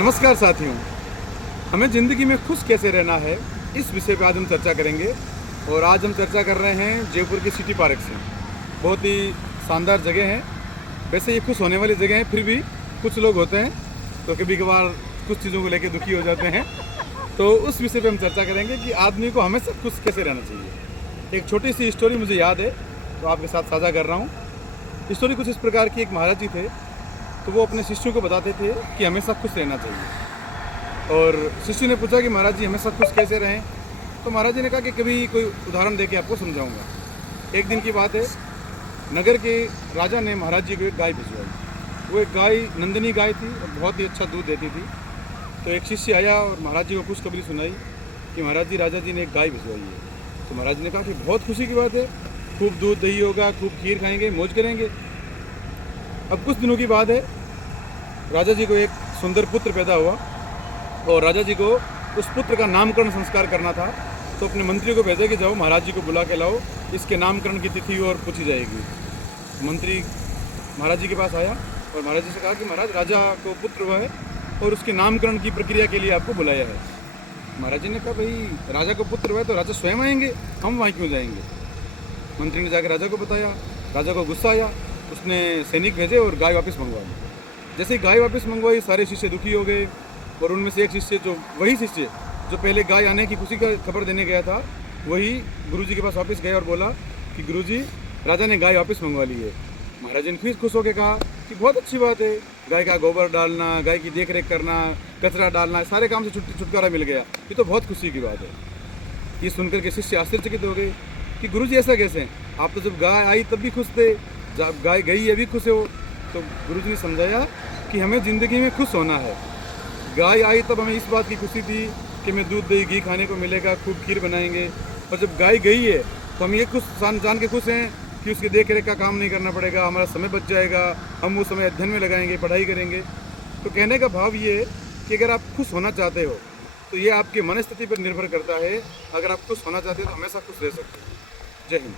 नमस्कार साथियों, हमें ज़िंदगी में खुश कैसे रहना है, इस विषय पर आज हम चर्चा करेंगे। और आज हम चर्चा कर रहे हैं जयपुर के सिटी पार्क से। बहुत ही शानदार जगह है। वैसे ये खुश होने वाली जगह है, फिर भी कुछ लोग होते हैं तो कभी कभार कुछ चीज़ों को लेकर दुखी हो जाते हैं। तो उस विषय पे हम चर्चा करेंगे कि आदमी को हमेशा खुश कैसे रहना चाहिए। एक छोटी सी स्टोरी मुझे याद है, तो आपके साथ साझा कर रहा हूँ। स्टोरी कुछ इस प्रकार की। एक महाराज जी थे, तो वो अपने शिष्यों को बताते थे कि हमेशा खुश रहना चाहिए। और शिष्य ने पूछा कि महाराज जी हमेशा खुश कैसे रहें। तो महाराज जी ने कहा कि कभी कोई उदाहरण देके आपको समझाऊंगा। एक दिन की बात है, नगर के राजा ने महाराज जी को एक गाय भिजवाई। वो एक गाय नंदिनी गाय थी और बहुत ही अच्छा दूध देती थी। तो एक शिष्य आया और महाराज जी को खुशखबरी सुनाई कि महाराज जी, राजा जी ने एक गाय भिजवाई है। तो महाराज जी ने कहा कि बहुत खुशी की बात है, खूब दूध दही होगा, खूब खीर खाएंगे, मौज करेंगे। अब कुछ दिनों की बात है, राजा जी को एक सुंदर पुत्र पैदा हुआ और राजा जी को उस पुत्र का नामकरण संस्कार करना था। तो अपने मंत्री को भेजा कि जाओ महाराज जी को बुला के लाओ, इसके नामकरण की तिथि और पूछी जाएगी। मंत्री महाराज जी के पास आया और महाराज जी से कहा कि महाराज, राजा को पुत्र हुआ है और उसके नामकरण की प्रक्रिया के लिए आपको बुलाया है। महाराज जी ने कहा, भाई राजा को पुत्र हुआ है तो राजा स्वयं आएंगे, हम वहाँ क्यों जाएंगे। मंत्री ने जाकर राजा को बताया। राजा को गुस्सा आया, उसने सैनिक भेजे और गाय वापस मंगवाई। जैसे ही गाय वापस मंगवाई, सारे शिष्य दुखी हो गए। और उनमें से एक शिष्य, वही शिष्य जो पहले गाय आने की खुशी का खबर देने गया था, वही गुरुजी के पास वापस गया और बोला कि गुरुजी, राजा ने गाय वापस मंगवा ली है। महाराज जी ने फिर खुश होकर कहा कि बहुत अच्छी बात है, गाय का गोबर डालना, गाय की देख रेख करना, कचरा डालना, सारे काम से छुटकारा मिल गया, ये तो बहुत खुशी की बात है। ये सुनकर के शिष्य आश्चर्यचकित हो गए कि गुरुजी ऐसा कैसे, आप तो जब गाय आई तब भी खुश थे, जब गाय गई अभी खुश हो। तो गुरुजी ने समझाया कि हमें ज़िंदगी में खुश होना है। गाय आई तब हमें इस बात की खुशी थी कि हमें दूध दही घी खाने को मिलेगा, खूब खीर बनाएंगे। और जब गाय गई है तो हम ये खुश जान के खुश हैं कि उसके देख रेख का काम नहीं करना पड़ेगा, हमारा समय बच जाएगा, हम वो समय अध्ययन में लगाएंगे, पढ़ाई करेंगे। तो कहने का भाव ये है कि अगर आप खुश होना चाहते हो तो ये आपके मनस्थिति पर निर्भर करता है। अगर आप खुश होना चाहते हो तो हमेशा खुश रह सकते हो। जय हिंद।